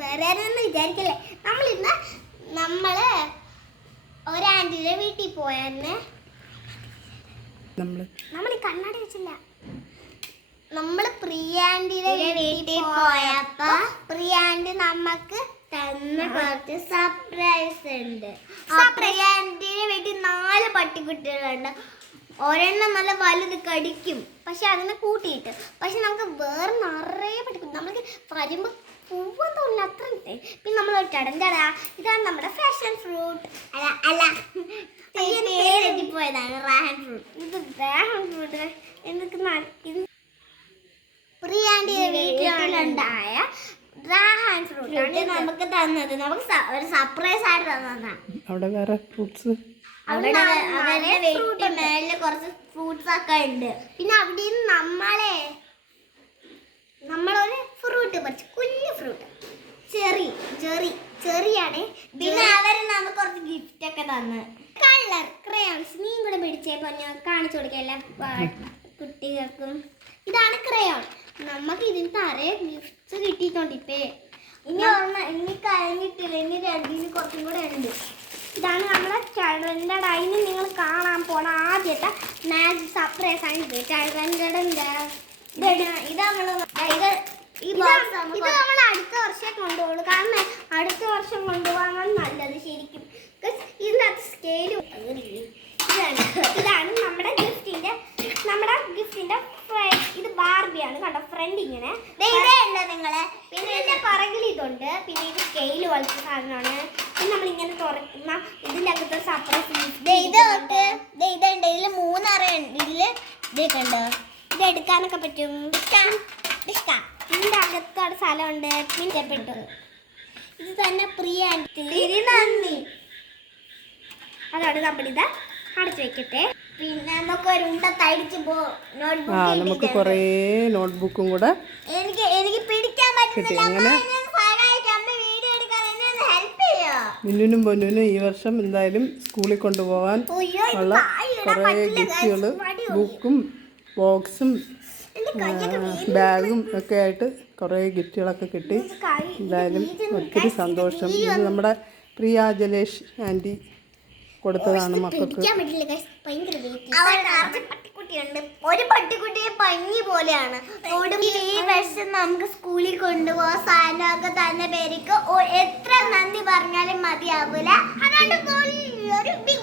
വേറെ ആരും വിചാരിക്കല്ലേ? നമ്മൾ ഇന്ന് നമ്മൾ ഒരാന്റിയുടെ വീട്ടിൽ പോയെന്ന്. നമ്മൾ നമ്മൾ ഈ കണ്ണാടി വെച്ചില്ല. നമ്മൾ പ്രിയാന്റിയുടെ വീട്ടിൽ പോയപ്പോ പ്രിയാന്റി നമുക്ക് തന്ന കുറച്ച് സർപ്രൈസ് ഉണ്ട്. പ്രിയാന്റിയുടെ വീട്ടിൽ നാല് പട്ടിക്കുട്ടികളുണ്ട്. ഒരെണ്ണം നല്ല വലുത് കടിക്കും. പക്ഷെ അതിനെ കൂട്ടിയിട്ട്. പക്ഷെ നമുക്ക് വേറെ നിറയെ പഠിക്കും നമുക്ക് വരുമ്പോൾ പൂവൻ തോന്നില്ല അത്ര. പിന്നെ നമ്മൾ ചടഞ്ചടാ ഇതാണ് നമ്മുടെ ഫാഷൻ ഫ്രൂട്ട് അല്ല അല്ല. പോയതാണ് റാഹൻ ഫ്രൂട്ട് ഇത് റാഹൻ ഫ്രൂട്ട് എനിക്ക് പ്രിയാണ്ടിയുടെ വീട്ടിലുണ്ടായ ഡ്രാഗൺ ഫ്രൂട്ട് ആണ് നമുക്ക് തന്നത്. നമുക്ക് ഒരു സർപ്രൈസ് ആയിട്ട് തന്നതാണ്. അവിടെ വേറെ ഫ്രൂട്ട്സ് വീട്ടിൽ മേളിൽ കുറച്ച് ഫ്രൂട്ട്സ് ഒക്കെ ഉണ്ട്. പിന്നെ അവിടെ നിന്ന് നമ്മളെ നമ്മളൊരു ഫ്രൂട്ട് പറിച്ചു കുഞ്ഞു ഫ്രൂട്ട് ചെറി ചെറി ചെറിയാണ്. പിന്നെ അവർ നമുക്ക് കുറച്ച് ഗിഫ്റ്റ് ഒക്കെ തന്ന്. കളർ ക്രയോൺസ് നീ കൂടെ പിടിച്ചേ ഞാൻ കാണിച്ചു കൊടുക്കല്ല കുട്ടികൾക്കും. ഇതാണ് ക്രയോൺ നമുക്ക് ഇതിന് തറയെ ഗിഫ്റ്റ്സ് കിട്ടിയിട്ടുണ്ട് ഇപ്പേ ഇനി ഓർമ്മ ഇനി കഴിഞ്ഞിട്ടില്ല. ഇനി രണ്ടിന് കുറച്ചും കൂടെ ഉണ്ട്. ഇതാണ് നമ്മുടെ ചഴവന്റെ അതിന് നിങ്ങൾ കാണാൻ പോണ ആദ്യത്തെ മാജിക് സർപ്രൈസ് ആണ് ഇത്. ചഴവന്റെ ഇത് നമ്മൾ ഇത് ഇത് നമ്മൾ അടുത്ത വർഷം കൊണ്ടുപോകും കാരണം അടുത്ത വർഷം കൊണ്ടുപോകാൻ നല്ലത് ശരിക്കും. ഇതിനകത്ത് സ്കെയിൽ ഇതാണ്. നമ്മുടെ ഗിഫ്റ്റിന്റെ നമ്മുടെ ഗിഫ്റ്റിന്റെ ഇത് ബാർബിയാണ് കണ്ടോ? ഫ്രണ്ട് ഇങ്ങനെ. ഇതുണ്ട് നിങ്ങളെ? പിന്നെ ഇതിന്റെ പറകിൽ ഇതുണ്ട്. പിന്നെ ഇത് സ്കെയിൽ പോലത്തെ സാധനമാണ്. നമ്മൾ ഇങ്ങനെ തുറക്കുന്ന ഇതിന്റെ അകത്ത് സർപ്രൈസ് ഇതുണ്ട് ഇതുണ്ട് ഇതിൽ മൂന്നറിയുണ്ട് ഇതിൽ ഇതൊക്കെ ഉണ്ട്. ഇത് എടുക്കാനൊക്കെ പറ്റും. ഇതിന്റെ അകത്തോടെ സ്ഥലമുണ്ട്. പിന്നെ പെട്ടു ഇത് തന്നെ പ്രിയ നന്ദി. അതോടെ നമ്മളിത് അടച്ചു വെക്കട്ടെ. പിന്നെ നമുക്ക് ഒരു ഉണ്ട തടിച്ചു പോ നോട്ട്ബുക്ക് നമുക്ക് കുറേ നോട്ട്ബുക്കും കൂടെ എനിക്ക് എനിക്ക് പിടിക്കാൻ പറ്റുന്നില്ല. മിന്നുനും പൊന്നുനും ഈ വർഷം എന്തായാലും സ്കൂളിൽ കൊണ്ടുപോകാൻ ഉള്ള കുറേ ഗിഫ്റ്റുകൾ. ബുക്കും ബോക്സും ബാഗും ഒക്കെ ആയിട്ട് കുറേ ഗിഫ്റ്റുകളൊക്കെ കിട്ടി. എന്തായാലും ഒത്തിരി സന്തോഷം. ഇത് നമ്മുടെ പ്രിയ ജലേഷ് ആന്റി കൊടുത്തതാണ് മക്കൾക്ക്. ഒരു പട്ടിക്കുട്ടിയെ പഞ്ഞി പോലെയാണ്. ഒടുവിൽ ഈ വർഷം നമുക്ക് സ്കൂളിൽ കൊണ്ടുപോകാൻ സാധനമൊക്കെ തന്നെ പേരിക്ക് പറഞ്ഞാലും മതിയാവൂല. അതുകൊണ്ട് ഒരു ബിഗ്